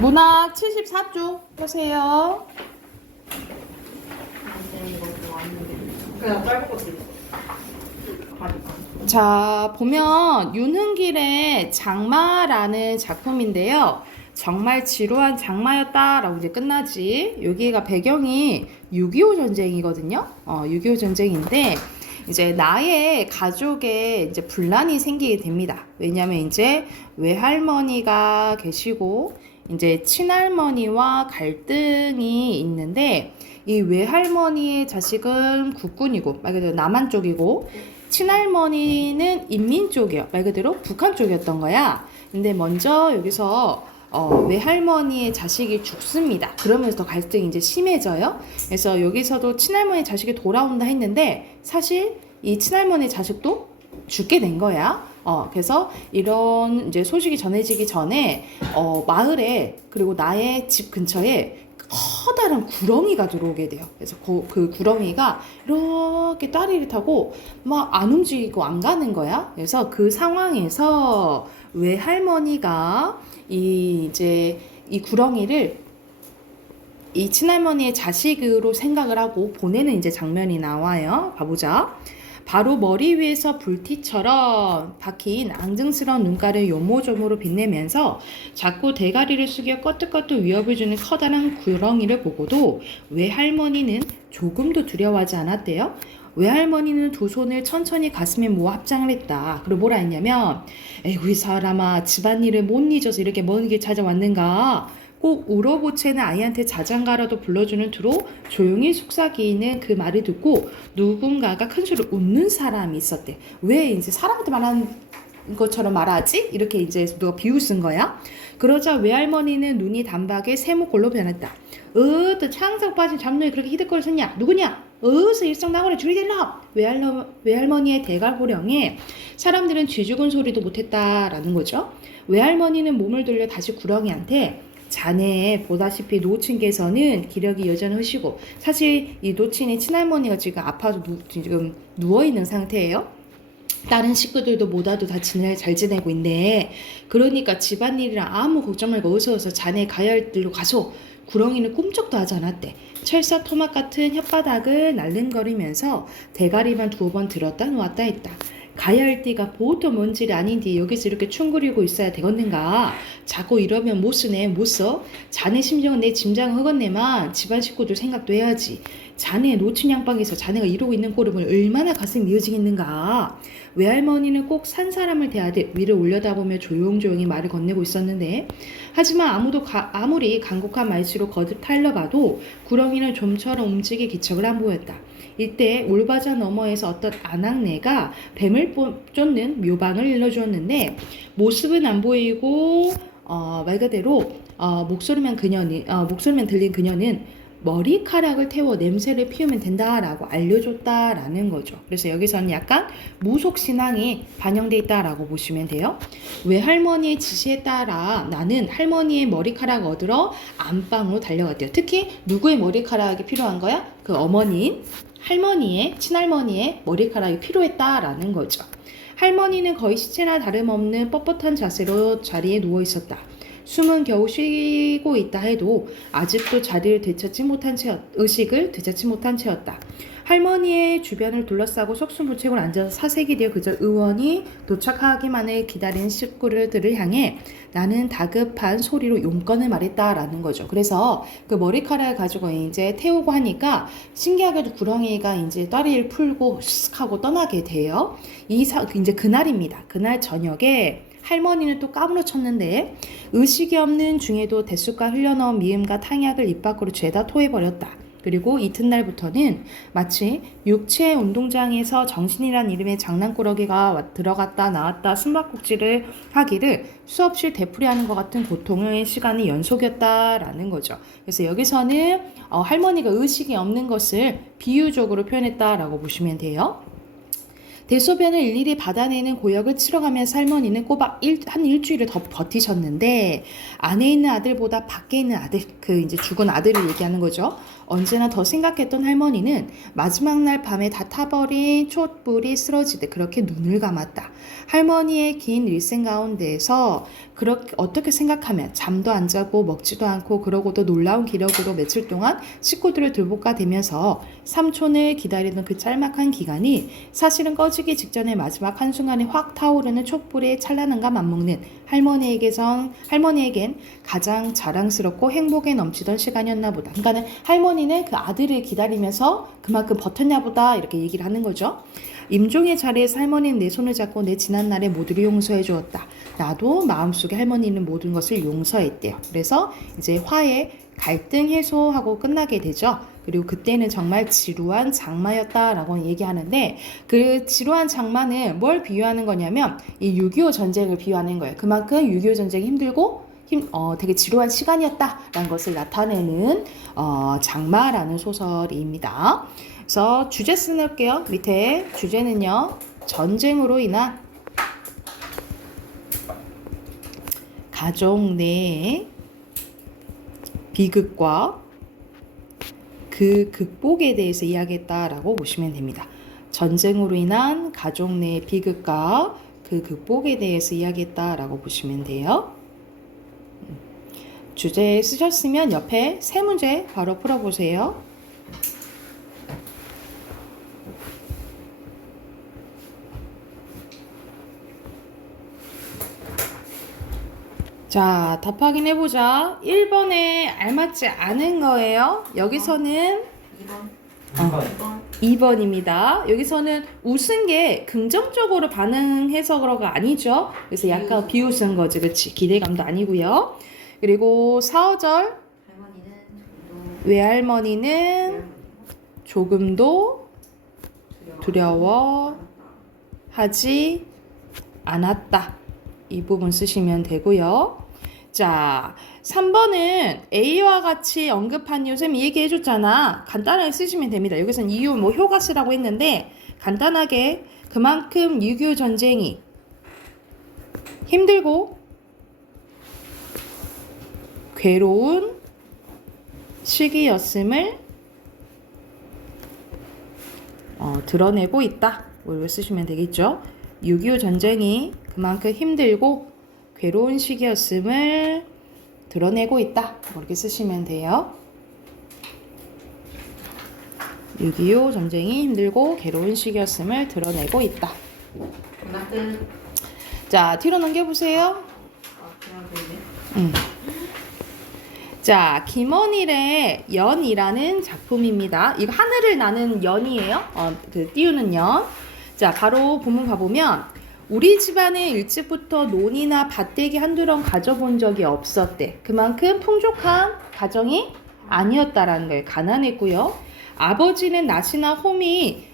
문학 74쪽 보세요. 그냥 짧은 것도 있어. 자, 보면 윤흥길의 장마라는 작품인데요. 정말 지루한 장마였다라고 이제 끝나지. 여기가 배경이 6.25 전쟁이거든요. 6.25 전쟁인데 이제 나의 가족에 이제 분란이 생기게 됩니다. 왜냐면 이제 외할머니가 계시고 이제 친할머니와 갈등이 있는데 이 외할머니의 자식은 국군이고 말 그대로 남한 쪽이고 친할머니는 인민 쪽이요. 말 그대로 북한 쪽이었던 거야. 근데 먼저 여기서 외할머니의 자식이 죽습니다. 그러면서 더 갈등이 이제 심해져요. 그래서 여기서도 친할머니 자식이 돌아온다 했는데 사실 이 친할머니 자식도 죽게 된 거야. 그래서 이런 이제 소식이 전해지기 전에 마을에 그리고 나의 집 근처에 커다란 구렁이가 들어오게 돼요. 그래서 그 구렁이가 이렇게 다리를 타고 막 안 움직이고 안 가는 거야. 그래서 그 상황에서 외할머니가 이제 이 구렁이를 이 친할머니의 자식으로 생각을 하고 보내는 이제 장면이 나와요. 봐보자. 바로 머리 위에서 불티처럼 박힌 앙증스러운 눈가를 요모조모로 빛내면서 자꾸 대가리를 숙여 꺼뜩꺼뜩 위협을 주는 커다란 구렁이를 보고도 외할머니는 조금도 두려워하지 않았대요. 외할머니는 두 손을 천천히 가슴에 모아 합장을 했다. 그리고 뭐라 했냐면 에이구 이 사람아 집안일을 못 잊어서 이렇게 먼 길 찾아왔는가. 꼭 울어보채는 아이한테 자장가라도 불러주는 투로 조용히 속삭이는 그 말을 듣고 누군가가 큰 소리로 웃는 사람이 있었대. 왜 이제 사람한테 말하는 것처럼 말하지? 이렇게 이제 누가 비웃은 거야. 그러자 외할머니는 눈이 단박에 세모꼴로 변했다. 또 창상 빠진 잡놈이 그렇게 히득거렸었냐? 누구냐? 어서 일성나무를 줄이 될라! 외할머니의 대갈호령에 사람들은 쥐죽은 소리도 못했다라는 거죠. 외할머니는 몸을 돌려 다시 구렁이한테 자네 보다시피 노친께서는 기력이 여전히 흐시고 사실 이 노친이 친할머니가 지금 아파서 지금 누워있는 상태예요. 다른 식구들도 모두 다 잘 지내고 있네. 그러니까 집안일이랑 아무 걱정 말고 어서 자네 가야 할 길로 가서. 구렁이는 꿈쩍도 하지 않았대. 철사 토막 같은 혓바닥을 날름거리면서 대가리만 2번 들었다 놓았다 했다. 가야 할 띠가 보통 뭔 질이 아닌데 여기서 이렇게 충구리고 있어야 되겠는가. 자꾸 이러면 못 쓰네 못 써. 자네 심정은 내 짐작은 허겄네만 집안 식구들 생각도 해야지. 자네 노친 양방에서 자네가 이러고 있는 꼴을 얼마나 가슴이 미어지겠는가. 외할머니는 꼭 산 사람을 대하듯 위를 올려다보며 조용조용히 말을 건네고 있었는데 하지만 아무리 간곡한 말씨로 거듭 타일러봐도 구렁이는 좀처럼 움직일 기척을 안 보였다. 이때 울바자 너머에서 어떤 아낙네가 뱀을 쫓는 묘방을 일러주었는데 모습은 안 보이고 말 그대로 목소리만 들린 그녀는 머리카락을 태워 냄새를 피우면 된다라고 알려줬다라는 거죠. 그래서 여기서는 약간 무속신앙이 반영돼 있다라고 보시면 돼요. 외할머니의 지시에 따라 나는 할머니의 머리카락 얻으러 안방으로 달려갔대요. 특히 누구의 머리카락이 필요한 거야? 그 어머니인 할머니의 친할머니의 머리카락이 필요했다라는 거죠. 할머니는 거의 시체나 다름없는 뻣뻣한 자세로 자리에 누워 있었다. 숨은 겨우 쉬고 있다 해도 아직도 자리를 의식을 되찾지 못한 채였다. 할머니의 주변을 둘러싸고 속수무책으로 앉아서 사색이 되어 그저 의원이 도착하기만을 기다리는 식구들을 향해 나는 다급한 소리로 용건을 말했다라는 거죠. 그래서 그 머리카락을 가지고 이제 태우고 하니까 신기하게도 구렁이가 이제 다리를 풀고 쓱 하고 떠나게 돼요. 이제 그날입니다. 그날 저녁에 할머니는 또 까무러쳤는데 의식이 없는 중에도 대숫가 흘려넣은 미음과 탕약을 입 밖으로 죄다 토해버렸다. 그리고 이튿날부터는 마치 육체 운동장에서 정신이란 이름의 장난꾸러기가 들어갔다 나왔다 숨바꼭질을 하기를 수없이 되풀이하는 것 같은 고통의 시간이 연속이었다라는 거죠. 그래서 여기서는 할머니가 의식이 없는 것을 비유적으로 표현했다라고 보시면 돼요. 대소변을 일일이 받아내는 고역을 치러가면서 할머니는 꼬박 한 일주일을 더 버티셨는데 안에 있는 아들보다 밖에 있는 아들, 그 이제 죽은 아들을 얘기하는 거죠. 언제나 더 생각했던 할머니는 마지막 날 밤에 다 타버린 촛불이 쓰러지듯 그렇게 눈을 감았다. 할머니의 긴 일생 가운데에서 그렇게 어떻게 생각하면 잠도 안 자고 먹지도 않고 그러고도 놀라운 기력으로 며칠 동안 식구들을 돌보가 되면서 삼촌을 기다리던 그 짤막한 기간이 사실은 꺼지기 직전의 마지막 한순간에 확 타오르는 촛불의 찬란함과 맞먹는 할머니에겐 가장 자랑스럽고 행복에 넘치던 시간이었나 보다. 그러니까는 할머니는 그 아들을 기다리면서 그만큼 버텼냐 보다 이렇게 얘기를 하는 거죠. 임종의 자리에서 할머니는 내 손을 잡고 내 지난 날에 모두를 용서해 주었다. 나도 마음속에 할머니는 모든 것을 용서했대요. 그래서 이제 화해, 갈등 해소하고 끝나게 되죠. 그리고 그때는 정말 지루한 장마였다라고 얘기하는데 그 지루한 장마는 뭘 비유하는 거냐면 이 6.25 전쟁을 비유하는 거예요. 그만큼 6.25 전쟁이 힘들고 되게 지루한 시간이었다라는 것을 나타내는 장마라는 소설입니다. 그래서 주제 써놓을게요. 밑에 주제는요. 전쟁으로 인한 가족 내 비극과 그 극복에 대해서 이야기했다라고 보시면 됩니다. 전쟁으로 인한 가족 내 비극과 그 극복에 대해서 이야기했다라고 보시면 돼요. 주제 쓰셨으면 옆에 세 문제 바로 풀어보세요. 자, 답 확인해보자. 1번에 알맞지 않은 거예요. 여기서는 2번. 2번입니다. 여기서는 웃은 게 긍정적으로 반응해서 그런가 아니죠. 그래서 약간 비웃은 거지. 그치? 기대감도 아니고요. 그리고 4어절 외할머니는 조금도 두려워하지 않았다. 이 부분 쓰시면 되고요. 자, 3번은 A와 같이 언급한 이유, 쌤이 얘기해 줬잖아. 간단하게 쓰시면 됩니다. 여기서는 이유, 효가 쓰라고 했는데 간단하게 그만큼 6.25 전쟁이 힘들고 괴로운 시기였음을 드러내고 있다. 이걸 쓰시면 되겠죠. 6.25 전쟁이 그만큼 힘들고 괴로운 시기였음을 드러내고 있다. 이렇게 쓰시면 돼요. 6.25 전쟁이 힘들고 괴로운 시기였음을 드러내고 있다. 자, 뒤로 넘겨보세요. 자, 김원일의 연이라는 작품입니다. 이거 하늘을 나는 연이에요. 그 띄우는 연. 자, 바로 본문 가보면 우리 집안에 일찍부터 논이나 밭대기 한두 번 가져본 적이 없었대. 그만큼 풍족한 가정이 아니었다라는 거예요. 가난했고요. 아버지는 낫이나 호미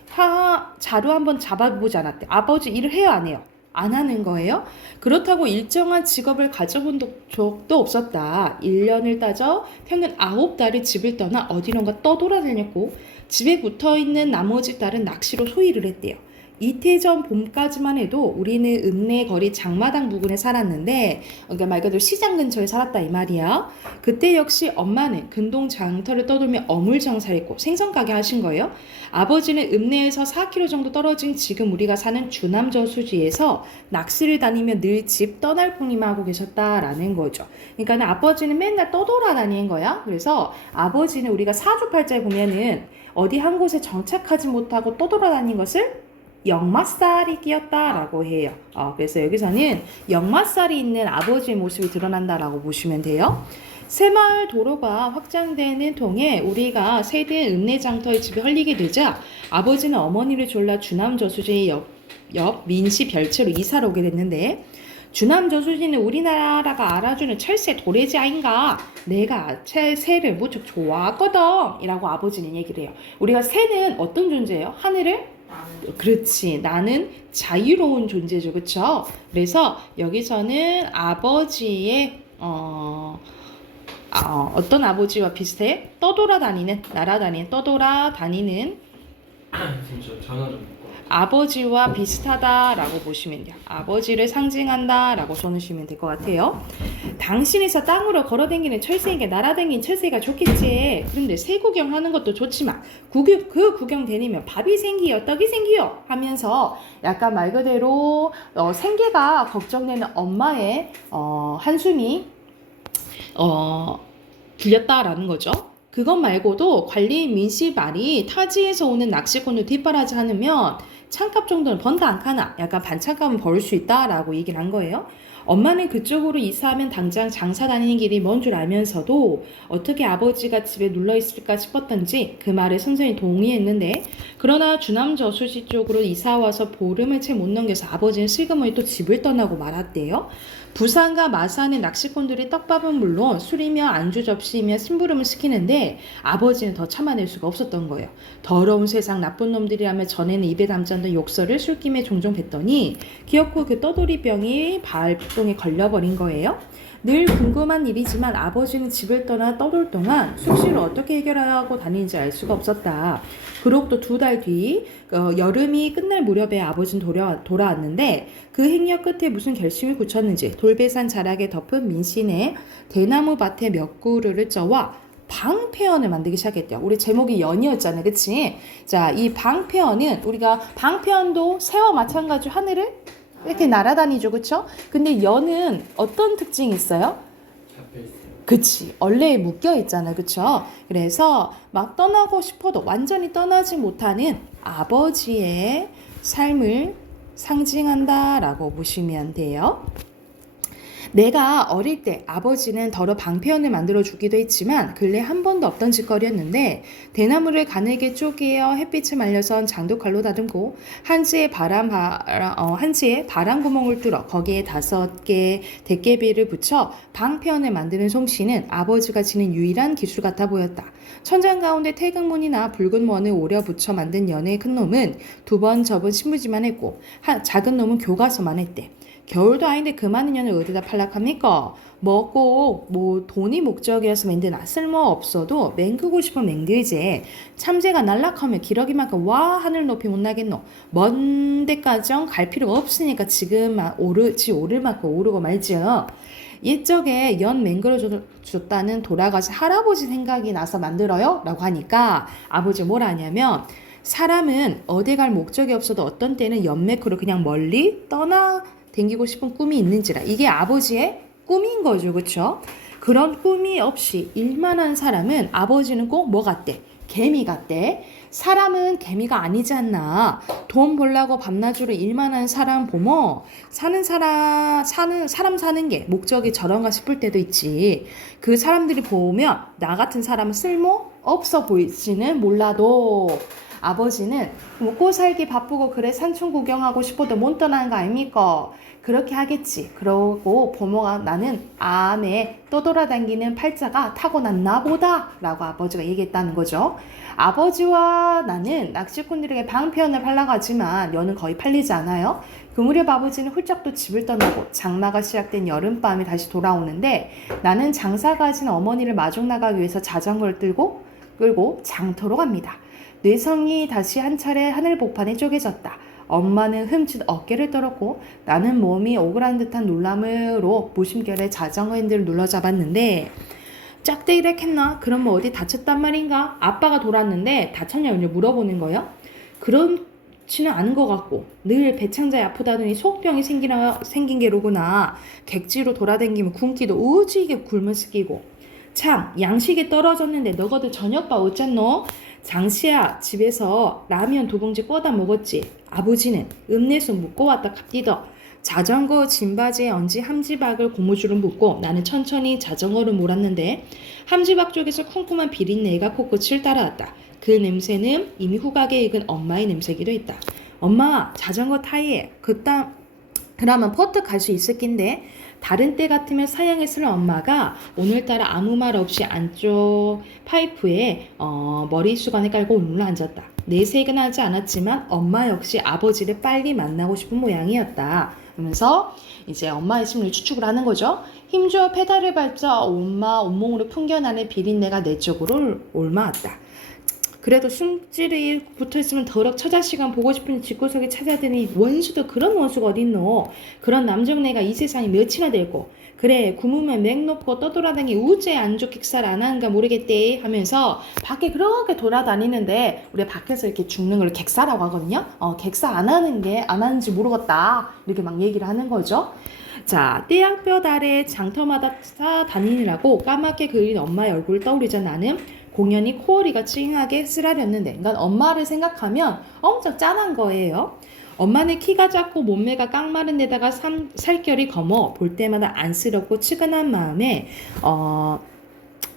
자루 한번 잡아보지 않았대. 아버지 일을 해요, 안 해요? 안 하는 거예요. 그렇다고 일정한 직업을 가져본 적도 없었다. 1년을 따져 평균 9달을 집을 떠나 어디론가 떠돌아다녔고 집에 붙어있는 나머지 딸은 낚시로 소일을 했대요. 이태 전 봄까지만 해도 우리는 읍내 거리 장마당 부근에 살았는데, 그러니까 말 그대로 시장 근처에 살았다 이 말이야. 그때 역시 엄마는 근동 장터를 떠돌며 어물장사했고 생선 가게 하신 거예요. 아버지는 읍내에서 4km 정도 떨어진 지금 우리가 사는 주남 저수지에서 낚시를 다니며 늘 집 떠날 뿐이만 하고 계셨다라는 거죠. 그러니까 아버지는 맨날 떠돌아다니는 거야. 그래서 아버지는 우리가 사주팔자에 보면은 어디 한 곳에 정착하지 못하고 떠돌아다닌 것을 역마살이 끼었다라고 해요. 그래서 여기서는 역마살이 있는 아버지의 모습이 드러난다라고 보시면 돼요. 새마을 도로가 확장되는 통에 우리가 세대 읍내장터의 집이 헐리게 되자 아버지는 어머니를 졸라 주남 저수지 옆 민씨 별채로 이사를 오게 됐는데, 주남 저수지는 우리나라가 알아주는 철새 도래지 아닌가. 내가 새를 무척 좋아하거든 이라고 아버지는 얘기를 해요. 우리가 새는 어떤 존재예요? 하늘을 그렇지. 나는 자유로운 존재죠. 그쵸? 그래서 여기서는 아버지의 어떤 아버지와 비슷해? 떠돌아다니는, 날아다니는, 떠돌아다니는 진짜 전화 좀. 아버지와 비슷하다라고 보시면 돼요. 아버지를 상징한다라고 써놓으시면 될 것 같아요. 당신에서 땅으로 걸어다니는 철새에게 날아다니는 철새가 좋겠지. 그런데 새 구경하는 것도 좋지만 그 구경 다니면 밥이 생기요, 떡이 생기요 하면서 약간 말 그대로 생계가 걱정되는 엄마의 한숨이 들렸다라는 거죠. 그것 말고도 관리인 민씨 말이 타지에서 오는 낚시꾼을 뒷바라지 않으면 찬값 정도는 번다 안 카나 약간 반찬값은 벌 수 있다라고 얘기를 한 거예요. 엄마는 그쪽으로 이사하면 당장 장사 다니는 길이 먼 줄 알면서도 어떻게 아버지가 집에 눌러 있을까 싶었던지 그 말에 선생님이 동의했는데, 그러나 주남 저수지 쪽으로 이사와서 보름을 채 못 넘겨서 아버지는 슬그머니 또 집을 떠나고 말았대요. 부산과 마산의 낚시꾼들이 떡밥은 물론 술이며 안주 접시이며 심부름을 시키는데 아버지는 더 참아낼 수가 없었던 거예요. 더러운 세상 나쁜 놈들이라며 전에는 입에 담지 않던 욕설을 술김에 종종 뱉더니 기어코 그 떠돌이병이 발동에 걸려버린 거예요. 늘 궁금한 일이지만 아버지는 집을 떠나 떠돌 동안 숙식을 어떻게 해결하고 다니는지 알 수가 없었다. 그로부터 2달 뒤 여름이 끝날 무렵에 아버지는 돌아왔는데 그 행여 끝에 무슨 결심을 굳혔는지 돌배산 자락에 덮은 민신의 대나무 밭에 몇 그루를 쪄와 방패연을 만들기 시작했대요. 우리 제목이 연이었잖아요. 그치? 자, 이 방패연은 우리가 방패연도 새와 마찬가지로 하늘을 이렇게 날아다니죠. 그쵸? 근데 연은 어떤 특징이 있어요? 그치. 얼레에 묶여 있잖아요. 그쵸? 그래서 막 떠나고 싶어도 완전히 떠나지 못하는 아버지의 삶을 상징한다라고 보시면 돼요. 내가 어릴 때 아버지는 더러 방패연을 만들어 주기도 했지만 근래 한 번도 없던 짓거리였는데 대나무를 가늘게 쪼개어 햇빛을 말려선 장독칼로 다듬고 한지에 바람 구멍을 뚫어 거기에 5개 대깨비를 붙여 방패연을 만드는 솜씨는 아버지가 지닌 유일한 기술 같아 보였다. 천장 가운데 태극문이나 붉은 원을 오려 붙여 만든 연의 큰 놈은 2번 접은 신부지만 했고 작은 놈은 교과서만 했대. 겨울도 아닌데 그 많은 연을 어디다 팔락합니까? 먹고 돈이 목적이었으면 힘드나 쓸모없어도 맹그고 싶으면 맹들지. 참새가 날락하면 기러기만큼 와 하늘 높이 못 나겠노. 먼 데까지 갈 필요가 없으니까 지금 오를 만큼 오르고 말지요. 옛적에 연 맹글어 줬다는 돌아가신 할아버지 생각이 나서 만들어요? 라고 하니까 아버지 뭐라 하냐면, 사람은 어디 갈 목적이 없어도 어떤 때는 연매크로 그냥 멀리 떠나 댕기고 싶은 꿈이 있는지라. 이게 아버지의 꿈인 거죠. 그쵸? 그런 꿈이 없이 일만 한 사람은 아버지는 꼭 뭐 같대? 개미 같대. 사람은 개미가 아니지 않나. 돈 벌라고 밤낮으로 일만 한 사람 보면 사람 사는 게 목적이 저런가 싶을 때도 있지. 그 사람들이 보면 나 같은 사람은 쓸모 없어 보일지는 몰라도 아버지는 먹고 살기 바쁘고 그래 산촌 구경하고 싶어도 못 떠나는 거 아닙니까? 그렇게 하겠지. 그러고 부모가 나는 안에 떠돌아다니는 팔자가 타고났나 보다 라고 아버지가 얘기했다는 거죠. 아버지와 나는 낚시꾼들에게 방패연을 팔라가지만 연은 거의 팔리지 않아요. 그 무렵 아버지는 훌쩍 또 집을 떠나고 장마가 시작된 여름밤이 다시 돌아오는데 나는 장사 가신 어머니를 마중 나가기 위해서 자전거를 끌고 장터로 갑니다. 뇌성이 다시 한 차례 하늘 복판에 쪼개졌다. 엄마는 흠칫 어깨를 떨었고 나는 몸이 오그란 듯한 놀람으로 무심결에 자전거 핸들을 눌러 잡았는데 짝대기를 했나? 그럼 뭐 어디 다쳤단 말인가? 아빠가 돌았는데 다쳤냐고 물어보는 거예요. 그렇지는 않은 것 같고 늘 배창자에 아프다더니 속병이 생긴 게로구나. 객지로 돌아다니면 굶기도 오지게 굶어 끼고 참 양식이 떨어졌는데 너거들 저녁밥 어쨌노? 장씨야 집에서 라면 2봉지 꺼다 먹었지. 아버지는 읍내수 묵고 왔다 갑디더. 자전거 짐바지에 얹은 함지박을 고무줄을 묶고 나는 천천히 자전거를 몰았는데 함지박 쪽에서 쿰쿰한 비린내가 코끝을 따라왔다. 그 냄새는 이미 후각에 익은 엄마의 냄새기도 했다. 엄마 자전거 타이에 그러면 퍼뜩 갈 수 있을 낀데. 다른 때 같으면 사양했을 엄마가 오늘따라 아무 말 없이 안쪽 파이프에 머리수건을 깔고 올라앉았다. 내색은 하지 않았지만 엄마 역시 아버지를 빨리 만나고 싶은 모양이었다. 그러면서 이제 엄마의 심리를 추측을 하는 거죠. 힘주어 페달을 밟자 온몸으로 풍겨나는 비린내가 내 쪽으로 옮아왔다. 그래도 숨질이 붙어있으면 더럽 처자시간 보고 싶으니 집구석에 찾아드니 원수도 그런 원수가 어딨노. 그런 남정네가 이 세상에 몇이나 될꼬. 그래 굶으면 맥 놓고 떠돌아다니 우째 안죽 객살 안 하는가 모르겠대 하면서 밖에 그렇게 돌아다니는데 우리가 밖에서 이렇게 죽는 걸 객사라고 하거든요. 객사 안 하는 게 안 하는지 모르겠다 이렇게 막 얘기를 하는 거죠. 자, 띠양볕 아래 장터마다 다니느라고 까맣게 그린 엄마의 얼굴을 떠오르자 나는 공연히 코어리가 찡하게 쓰라렸는데, 그러니까 엄마를 생각하면 엄청 짠한 거예요. 엄마는 키가 작고 몸매가 깡마른 데다가 살결이 검어 볼 때마다 안쓰럽고 측은한 마음에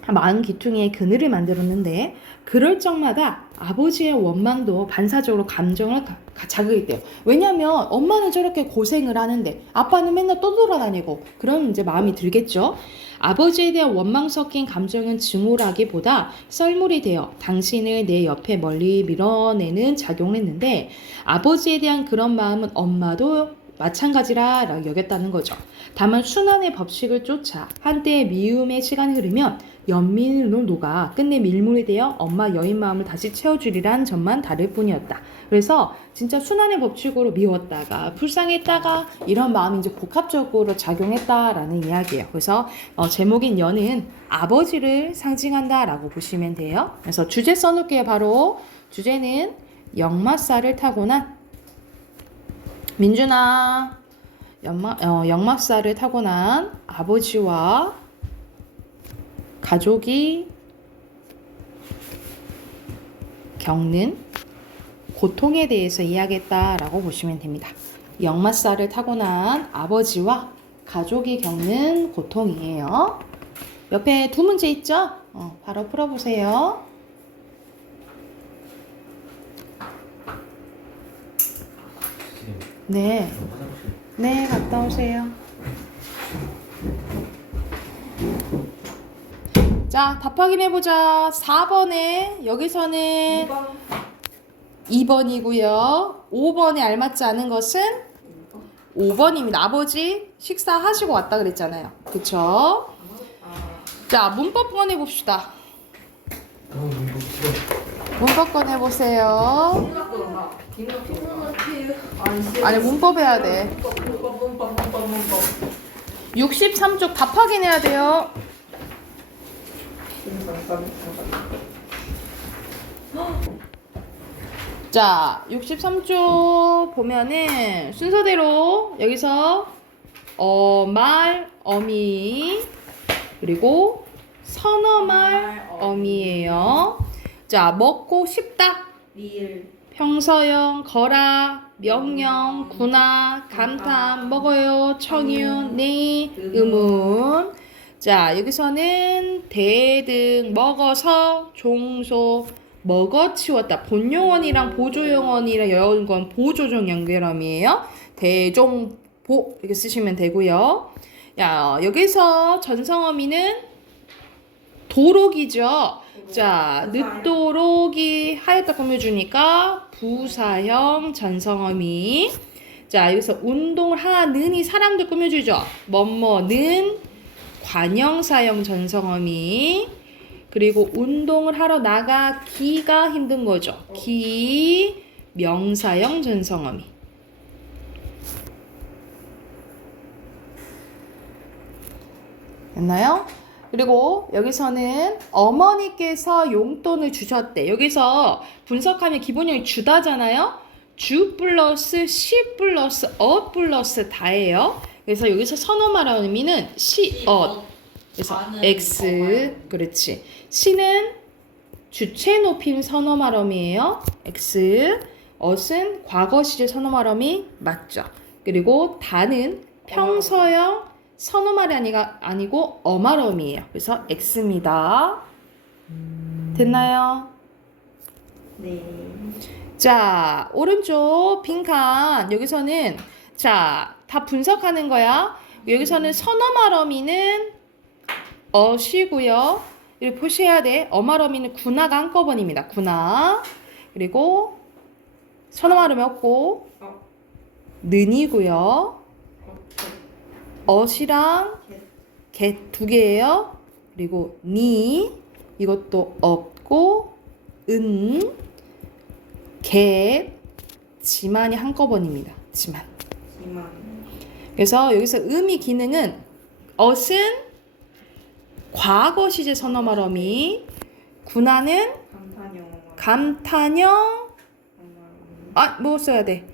마음 기퉁이에 그늘을 만들었는데, 그럴 적마다 아버지의 원망도 반사적으로 감정을 자극했대요. 왜냐면 엄마는 저렇게 고생을 하는데 아빠는 맨날 떠돌아다니고, 그런 이제 마음이 들겠죠. 아버지에 대한 원망 섞인 감정은 증오라기보다 썰물이 되어 당신을 내 옆에 멀리 밀어내는 작용을 했는데, 아버지에 대한 그런 마음은 엄마도 마찬가지라 여겼다는 거죠. 다만 순환의 법칙을 쫓아 한때의 미움의 시간이 흐르면 연민으로 녹아 끝내 밀물이 되어 엄마 여인 마음을 다시 채워주리란 점만 다를 뿐이었다. 그래서 진짜 순환의 법칙으로 미웠다가 불쌍했다가 이런 마음이 이제 복합적으로 작용했다라는 이야기예요. 그래서 제목인 연은 아버지를 상징한다라고 보시면 돼요. 그래서 주제 써놓을게요. 바로 주제는 역마살을 타고난 민준아, 역마살을 타고난 아버지와 가족이 겪는 고통에 대해서 이야기했다라고 보시면 됩니다. 역마살을 타고난 아버지와 가족이 겪는 고통이에요. 옆에 두 문제 있죠? 바로 풀어보세요. 네. 네, 갔다 오세요. 자, 답 확인해보자. 4번에 여기서는 2번이고요. 5번에 알맞지 않은 것은 5번입니다. 아버지 식사하시고 왔다 그랬잖아요. 그쵸? 자, 문법 꺼내봅시다. 문법 꺼내보세요. 아니, 문법 해야 돼. 63쪽 답 확인해야 돼요. 자, 63쪽 보면은 순서대로 여기서 말, 어미, 그리고 선어말, 어미예요. 자, 먹고 싶다. 리을 평서형, 거라, 명령, 군화, 감탄, 먹어요, 청윤, 네, 의문. 자, 여기서는 대등, 먹어서, 종소, 먹어치웠다. 본용언이랑 보조용언이랑 여건 보조종 연결함이에요. 대종, 보 이렇게 쓰시면 되고요. 야, 여기서 전성어미는 도록이죠. 자, 늦도록이 하였다 꾸며주니까 부사형 전성어미. 자, 여기서 운동을 하는이 사람들 꾸며주죠. 뭐뭐는 관형사형 전성어미. 그리고 운동을 하러 나가기가 힘든 거죠. 기 명사형 전성어미. 됐나요? 그리고 여기서는 어머니께서 용돈을 주셨대. 여기서 분석하면 기본형이 주다잖아요. 주 플러스 시 플러스 어 플러스 다예요. 그래서 여기서 선어말하는 의미는 시엇. 그래서 X. 그렇지. 시는 주체 높임 선어말음이에요. X. 엇은 과거 시제 선어말음이 맞죠. 그리고 다는 평서형 선어말이 아니고 어말음이에요. 그래서 X입니다. 됐나요? 네. 자, 오른쪽 빈칸 여기서는 자, 다 분석하는 거야. 여기서는 선어말어미는 어시고요. 이렇게 보셔야 돼. 어말어미는 군화가 한꺼번입니다. 군화. 그리고 선어말어미 없고 는이고요. 어시랑 겟 두 개예요. 그리고 니 이것도 없고 은, 개, 지만이 한꺼번입니다. 지만. 이만. 그래서 여기서 음의 기능은 엇은 과거 시제 선어말 어미, 군하는 감탄형. 감탄형, 뭐 써야 돼?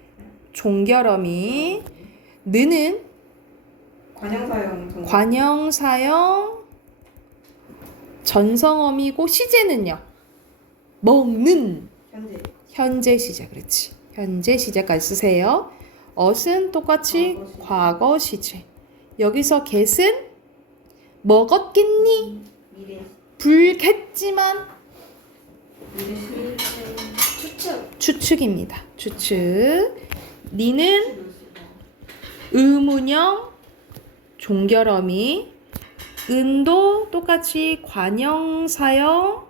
종결어미, 느는 관형사형. 관형사형, 전성어미고 시제는요. 먹는 현재. 현재 시제. 그렇지. 현재 시제까지 쓰세요. 엇은 똑같이 과거 시제. 여기서 get은 먹었겠니? 미래. 불겠지만 미래 시. 추측. 추측입니다. 추측. 니는 의문형 종결어미, 은도 똑같이 관형사형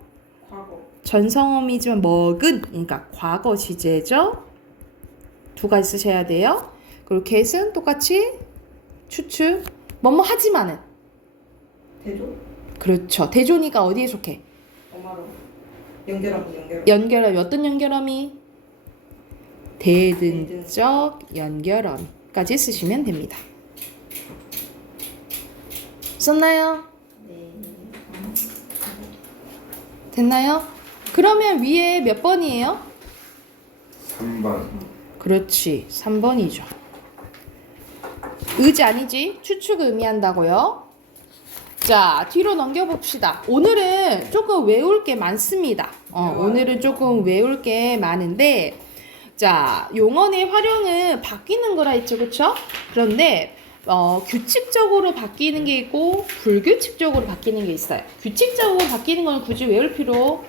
과거. 전성어미지만 먹은, 그러니까 과거 시제죠. 두 가지 쓰셔야 돼요. 그리고 get은 똑같이 추측, 뭐뭐 하지만은. 대조. 그렇죠. 대조니까 어디에 속해? 엄마로. 연결하고. 연결어미. 어떤 연결어미? 대등적 연결어미까지 쓰시면 됩니다. 썼나요? 네. 됐나요? 그러면 위에 몇 번이에요? 3번. 그렇지. 3번이죠. 의지 아니지? 추측을 의미한다고요? 자, 뒤로 넘겨봅시다. 오늘은 조금 외울 게 많습니다. 오늘은 조금 외울 게 많은데, 자, 용언의 활용은 바뀌는 거라 했죠, 그쵸? 그런데, 규칙적으로 바뀌는 게 있고, 불규칙적으로 바뀌는 게 있어요. 규칙적으로 바뀌는 건 굳이 외울 필요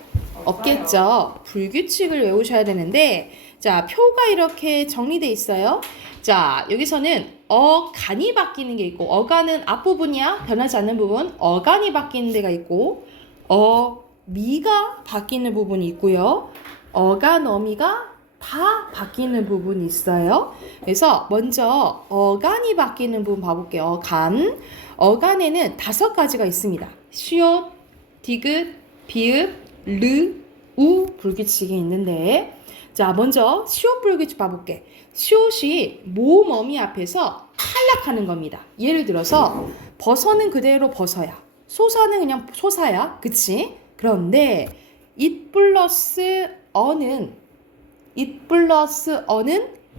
없겠죠. 불규칙을 외우셔야 되는데, 자, 표가 이렇게 정리돼 있어요. 자, 여기서는 어간이 바뀌는 게 있고, 어간은 앞부분이야, 변하지 않는 부분. 어간이 바뀌는 데가 있고, 미가 바뀌는 부분이 있고요. 어간, 어미가 다 바뀌는 부분이 있어요. 그래서 먼저 어간이 바뀌는 부분 봐볼게요. 어간. 어간에는 5가지가 있습니다. 시옷, 디귿, 비읍, 르, 우 불규칙이 있는데, 자, 먼저 시옷 불규칙 봐볼게. 시옷이 모음 어미 앞에서 탈락하는 겁니다. 예를 들어서 버서는 그대로 버서야. 소사는 그냥 소사야. 그치? 그런데 it 플러스 어는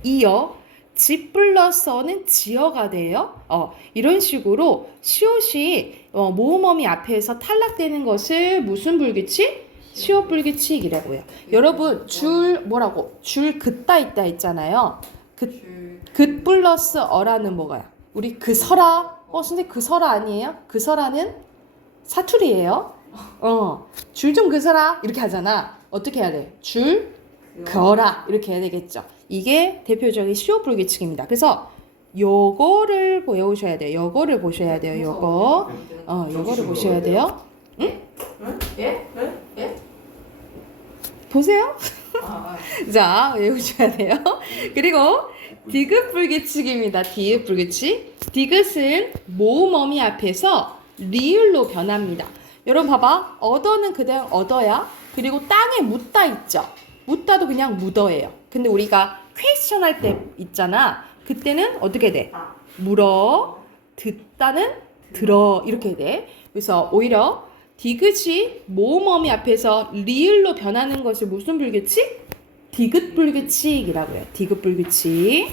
이어, 지 플러스 어는 지어가 돼요. 이런 식으로 시옷이 모음 어미 앞에서 탈락되는 것을 무슨 불규칙? 시옷 불규칙이라고요. 여러분 줄 긋다 있다 했잖아요. 긋 플러스 어라는 뭐가요? 우리 그서라. 선생님 그서라 아니에요? 그서라는 사투리예요. 줄 좀 그서라 이렇게 하잖아. 어떻게 해야 돼? 줄 그어라 이렇게 해야 되겠죠. 이게 대표적인 시옷 불규칙입니다. 그래서 요거를 외우셔야 돼요. 요거를 보셔야 돼요. 요거를 보셔야 돼요. 응? 예? 보세요. 자, 외우셔야 돼요. 그리고 디귿 불규칙입니다. 디귿 불규칙. 디귿은 모음 어미 앞에서 리을로 변합니다. 여러분 봐봐. 얻어는 그냥 얻어야. 그리고 땅에 묻다 있죠. 묻다도 그냥 묻어예요. 근데 우리가 퀘스천 할 때 있잖아. 그때는 어떻게 돼? 물어, 듣다는 들어 이렇게 돼. 그래서 오히려 디귿이 모음 어미 앞에서 리을로 변하는 것이 무슨 불규칙? 디귿 불규칙이라고 해요. 디귿 불규칙.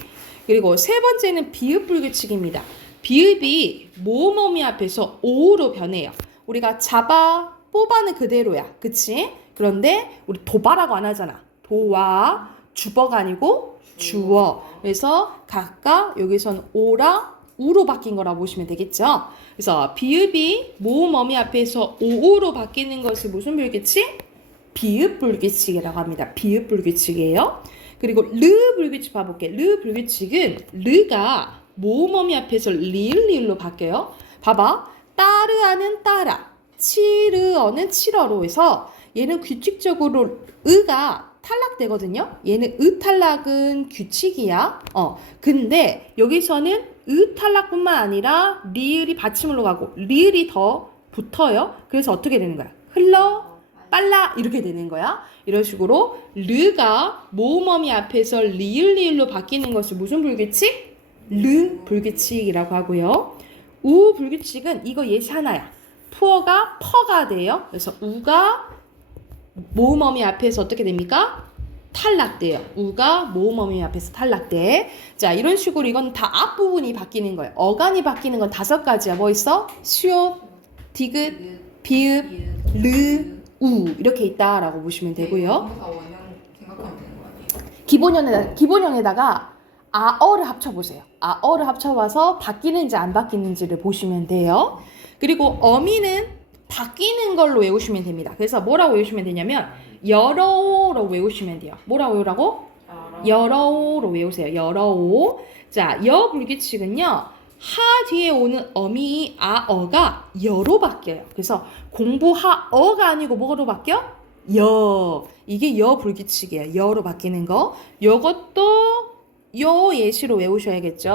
그리고 세 번째는 비읍 불규칙입니다. 비읍이 모음 어미 앞에서 오로 변해요. 우리가 잡아, 뽑아는 그대로야. 그치? 그런데 우리 도바라고 안 하잖아. 도와, 주버가 아니고 주어. 그래서 각각 여기서는 오랑 우로 바뀐 거라고 보시면 되겠죠. 그래서 비읍이 모음 어미 앞에서 오로 바뀌는 것이 무슨 불규칙? 비읍 불규칙이라고 합니다. 비읍 불규칙이에요. 그리고 르 불규칙 봐볼게. 르 불규칙은 르가 모음 어미 앞에서 리을로 바뀌어요. 봐봐. 따르아는 따라, 치르어는 치러로 해서 얘는 규칙적으로 으가 탈락되거든요. 얘는 으 탈락은 규칙이야. 근데 여기서는 으 탈락뿐만 아니라 리을이 받침으로 가고 리을이 더 붙어요. 그래서 어떻게 되는 거야? 흘러 빨라 이렇게 되는 거야. 이런 식으로 르가 모음어미 앞에서 리을리을로 바뀌는 것을 무슨 불규칙? 르 불규칙이라고 하고요. 우 불규칙은 이거 예시 하나야. 푸어가 퍼가 돼요. 그래서 우가 모음어미 앞에서 어떻게 됩니까? 탈락돼요. 우가 모음어미 앞에서 탈락돼. 자, 이런 식으로 이건 다 앞부분이 바뀌는 거예요. 어간이 바뀌는 건 5가지야. 뭐 있어? 수요, 디귿, 비읍, 르, 우 이렇게 있다라고 보시면 되고요. 동사 원형 생각하면 되는 거 아니에요? 기본형에다가 아어를 합쳐보세요. 아어를 합쳐봐서 바뀌는지 안 바뀌는지를 보시면 돼요. 그리고 어미는 바뀌는 걸로 외우시면 됩니다. 그래서 뭐라고 외우시면 되냐면 여러오로 외우시면 돼요. 뭐라고 외우라고? 여러오로 외우세요. 여러오. 자, 여 불규칙은요. 하 뒤에 오는 어미 아어가 여로 바뀌어요. 그래서 공부하어가 아니고 뭐로 바뀌어? 여. 이게 여 불규칙이에요. 여로 바뀌는 거. 요것도 요 예시로 외우셔야겠죠.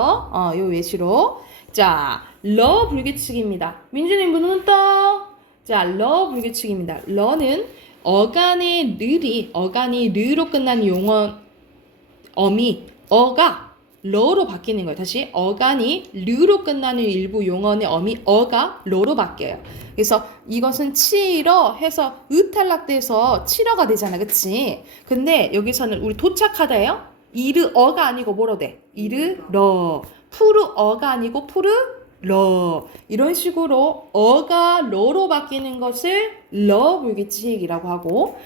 요 예시로. 자, 러 불규칙입니다. 민준이 문은 떠. 자, 러 불규칙입니다. 러는 어간의 어간이 르로 끝나는 용어 어미 어가 러로 바뀌는 거예요. 다시 어간이 르로 끝나는 일부 용언의 어미 어가 러로 바뀌어요. 그래서 이것은 치러 해서 탈락돼서 치러가 되잖아. 그치? 근데 여기서는 우리 도착하다예요. 이르 어가 아니고 뭐로 돼? 이르 러. 푸르 어가 아니고 푸르 러. 이런 식으로 어가 러로 바뀌는 것을 러 불규칙이라고 하고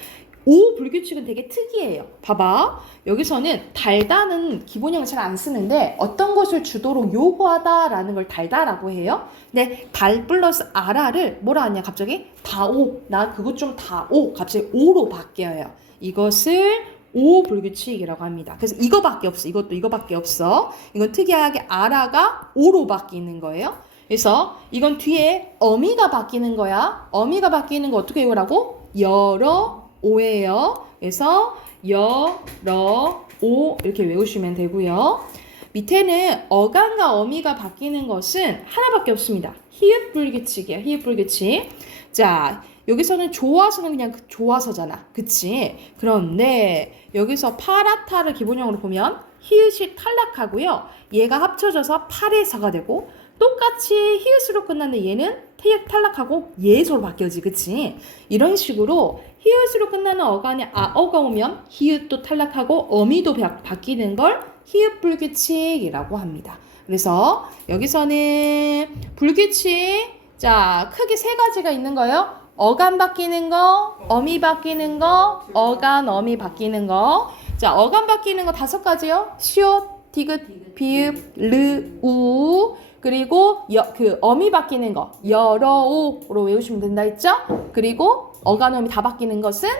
오 불규칙은 되게 특이해요. 봐봐. 여기서는 달다는 기본형을 잘 안 쓰는데 어떤 것을 주도록 요구하다라는 걸 달다라고 해요. 근데 달 플러스 아라를 뭐라 하냐 갑자기? 다오. 나 그것 좀 다오. 갑자기 오로 바뀌어요. 이것을 오 불규칙이라고 합니다. 그래서 이거밖에 없어. 이것도 이거밖에 없어. 이건 특이하게 아라가 오로 바뀌는 거예요. 그래서 이건 뒤에 어미가 바뀌는 거야. 어미가 바뀌는 거 어떻게 외우라고? 여러 오예요. 그래서 여러 오 이렇게 외우시면 되고요. 밑에는 어간과 어미가 바뀌는 것은 하나밖에 없습니다. 히읗 불규칙이에요. 히읗 불규칙. 자, 여기서는 조화서는 그냥 조화서잖아. 그치? 그런데 여기서 파라타를 기본형으로 보면 히읗이 탈락하고요. 얘가 합쳐져서 파레서가 되고 똑같이 히읗으로 끝나는 얘는 탈락하고 예소로 바뀌어지. 그치? 이런 식으로 히읗으로 끝나는 어간이 아어가 오면 히읗도 탈락하고 어미도 바뀌는 걸 히읗 불규칙이라고 합니다. 그래서 여기서는 불규칙 자 크게 3가지가 있는 거예요. 어간 바뀌는 거, 어미 바뀌는 거, 어간 어미 바뀌는 거. 자 어간 바뀌는 거 5가지요. 시옷, 디귿, 비읍, 르, 우. 그리고 어미 바뀌는 거 여러오로 외우시면 된다 했죠? 그리고 어간 어미 다 바뀌는 것은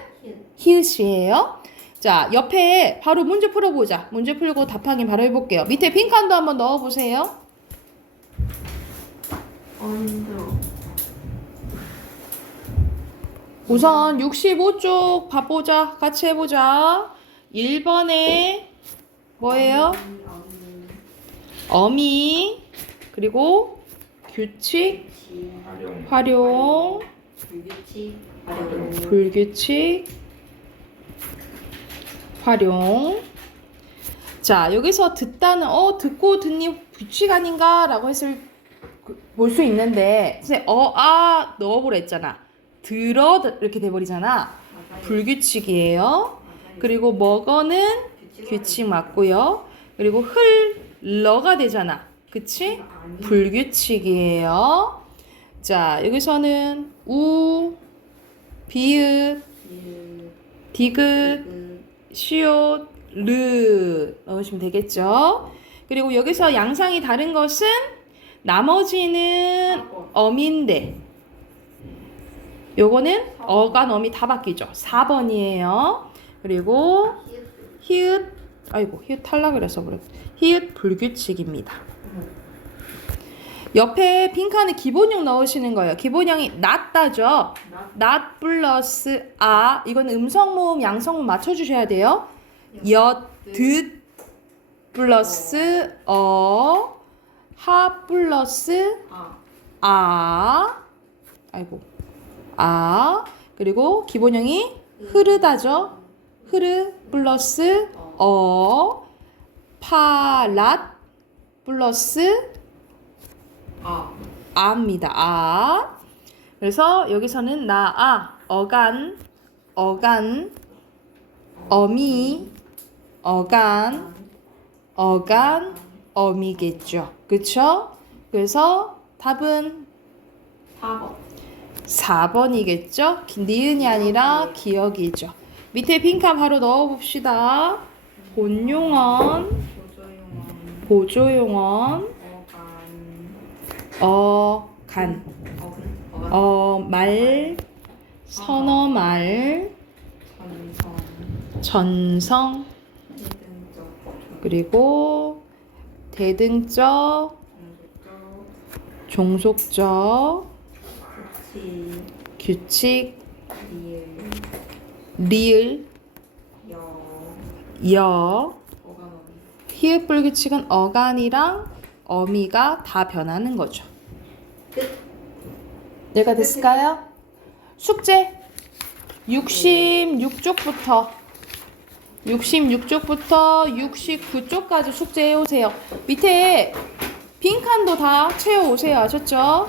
히읗이에요. 자 옆에 바로 문제 풀어보자. 문제 풀고 답하기 바로 해볼게요. 밑에 빈칸도 한번 넣어보세요. 우선 65쪽 봐보자. 같이 해보자. 1번에 뭐예요? 어미 그리고 규칙 활용 불규칙 활용. 자 여기서 듣다는 듣고 듣니 규칙 아닌가 라고 했을 볼 수 있는데 이제 넣어보라 했잖아. 들어 이렇게 돼버리잖아. 불규칙이에요. 그리고 먹어는 규칙 맞고요. 그리고 러가 되잖아. 그치? 불규칙이에요. 자 여기서는 우, 비읍, 디귿, 시옷, 르 넣으시면 되겠죠. 그리고 여기서 양상이 다른 것은 나머지는 어미인데 요거는 어간 어미 다 바뀌죠. 4번이에요. 그리고 히읗 히읗 탈락을 해서 그래. 히읗 불규칙입니다. 옆에 빈칸에 기본형 넣으시는 거예요. 기본형이 낮다죠. 낮 플러스 이건 음성모음 양성모음 맞춰주셔야 돼요. 듣 플러스 하 플러스 그리고 기본형이 흐르다죠. 흐르 플러스 파랏 플러스 아입니다. 아. 그래서 여기서는 나아, 어간, 어미, 어간, 어미겠죠. 그쵸? 그래서 답은 4번. 4번이겠죠? 니은이 아니라 기억이죠. 밑에 빈칸 바로 넣어봅시다. 본용언, 보조용언, 어간, 말, 선어말, 전성, 그리고 대등적, 종속적, 규칙, 리을, 여, 히읗 불규칙은 어간이랑 어미가 다 변하는 거죠. 내가 됐을까요? 숙제 66쪽부터 69쪽까지 숙제해 오세요. 밑에 빈칸도 다 채워 오세요. 아셨죠?